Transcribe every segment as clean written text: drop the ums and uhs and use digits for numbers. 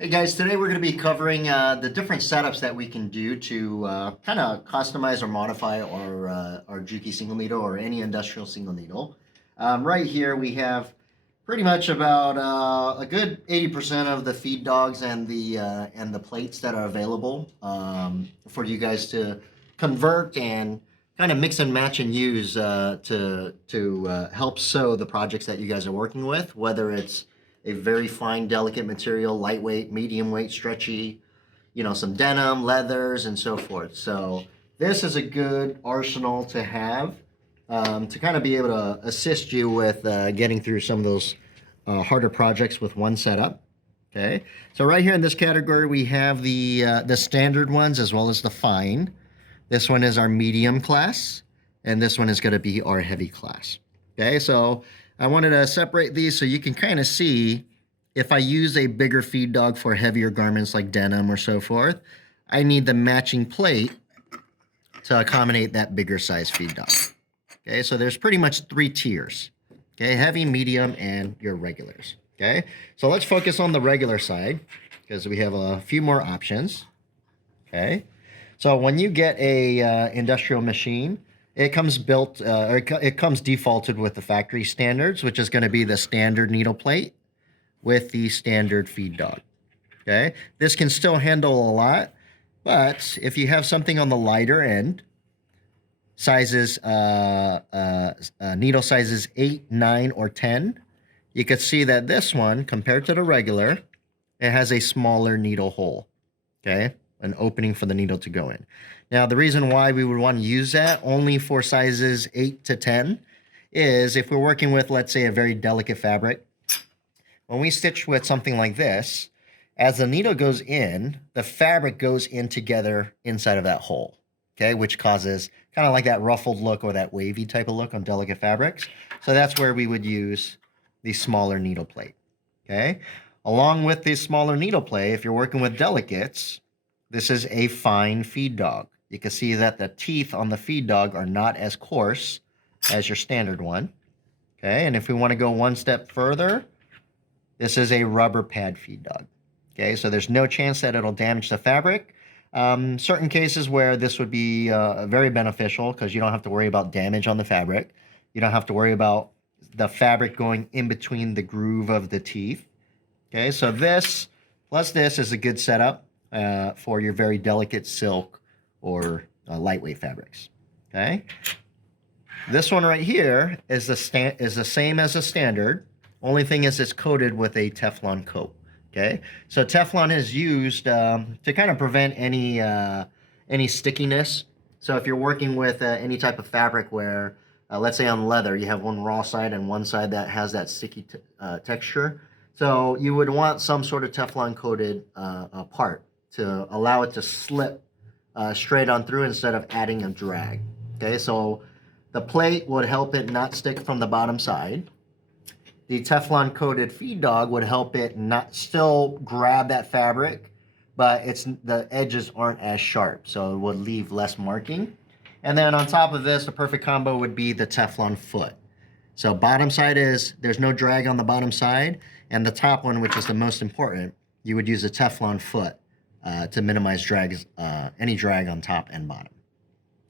Hey guys, today we're going to be covering the different setups that we can do to kind of customize or modify our Juki single needle or any industrial single needle. Right here we have pretty much about a good 80% of the feed dogs and the plates that are available for you guys to convert and kind of mix and match and use to help sew the projects that you guys are working with, whether it's a very fine, delicate material, lightweight, medium weight, stretchy, some denim, leathers, and so forth. So this is a good arsenal to have to kind of be able to assist you with getting through some of those harder projects with one setup. Okay, so right here in this category, we have the standard ones as well as the fine. This one is our medium class, and this one is going to be our heavy class. Okay, so I wanted to separate these so you can kind of see if I use a bigger feed dog for heavier garments like denim or so forth, I need the matching plate to accommodate that bigger size feed dog. Okay, so there's pretty much 3 tiers. Okay, heavy, medium, and your regulars. Okay, so let's focus on the regular side because we have a few more options. Okay, so when you get a industrial machine, it comes built, or it comes defaulted with the factory standards, which is going to be the standard needle plate with the standard feed dog. Okay, this can still handle a lot, but if you have something on the lighter end, sizes, needle sizes 8, 9, or 10, you could see that this one, compared to the regular, it has a smaller needle hole. Okay, an opening for the needle to go in. Now, the reason why we would want to use that only for sizes 8 to 10 is if we're working with, let's say, a very delicate fabric. When we stitch with something like this, as the needle goes in, the fabric goes in together inside of that hole, okay, which causes kind of like that ruffled look or that wavy type of look on delicate fabrics. So that's where we would use the smaller needle plate, okay? Along with the smaller needle plate, if you're working with delicates, this is a fine feed dog. You can see that the teeth on the feed dog are not as coarse as your standard one. Okay, and if we want to go one step further, this is a rubber pad feed dog. Okay, so there's no chance that it'll damage the fabric. Certain cases where this would be very beneficial because you don't have to worry about damage on the fabric. You don't have to worry about the fabric going in between the groove of the teeth. Okay, so this plus this is a good setup for your very delicate silk or lightweight fabrics. Okay, this one right here is the same as a standard. Only thing is it's coated with a Teflon coat. Okay, so Teflon is used to kind of prevent any stickiness. So if you're working with any type of fabric where, let's say on leather, you have one raw side and one side that has that sticky texture. So you would want some sort of Teflon coated part to allow it to slip straight on through instead of adding a drag. Okay, so the plate would help it not stick from the bottom side. The Teflon coated feed dog would help it not still grab that fabric, but the edges aren't as sharp, so it would leave less marking. And then on top of this, the perfect combo would be the Teflon foot. So bottom side is, there's no drag on the bottom side, and the top one, which is the most important, you would use a Teflon foot to minimize any drag on top and bottom.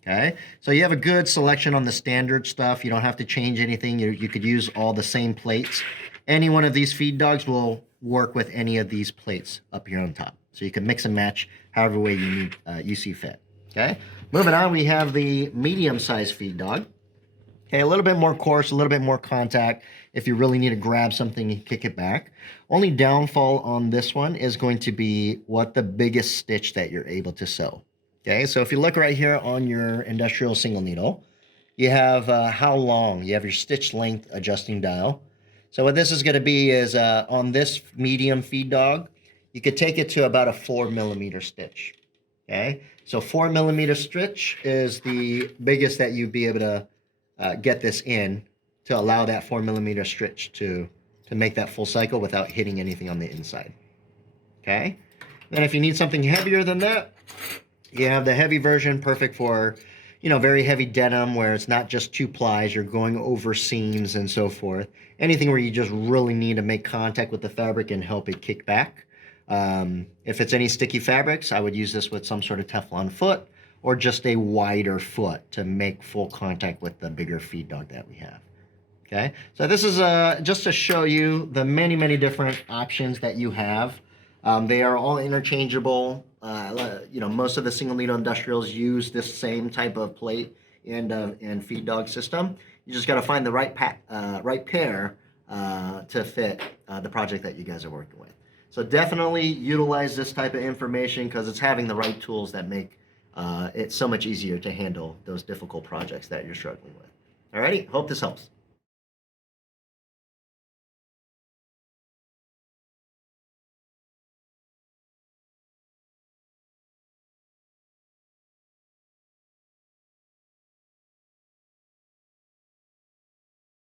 Okay, so you have a good selection on the standard stuff. You don't have to change anything. You could use all the same plates. Any one of these feed dogs will work with any of these plates up here on top. So you can mix and match however way you see fit. Okay, moving on, we have the medium-sized feed dog. Okay, a little bit more coarse, a little bit more contact. If you really need to grab something and kick it back. Only downfall on this one is going to be what the biggest stitch that you're able to sew. Okay, so if you look right here on your industrial single needle, you have how long, you have your stitch length adjusting dial. So what this is going to be is on this medium feed dog, you could take it to about a 4mm stitch. Okay, so 4mm stitch is the biggest that you'd be able to get this in to allow that 4mm stitch to make that full cycle without hitting anything on the inside. Okay, then if you need something heavier than that, you have the heavy version, perfect for, very heavy denim where it's not just 2 plies, you're going over seams and so forth. Anything where you just really need to make contact with the fabric and help it kick back. If it's any sticky fabrics, I would use this with some sort of Teflon foot or just a wider foot to make full contact with the bigger feed dog that we have. Okay, so this is just to show you the many, many different options that you have. They are all interchangeable. Most of the single needle industrials use this same type of plate and feed dog system. You just got to find the right pair to fit the project that you guys are working with. So definitely utilize this type of information because it's having the right tools that make it so much easier to handle those difficult projects that you're struggling with. Alrighty, hope this helps.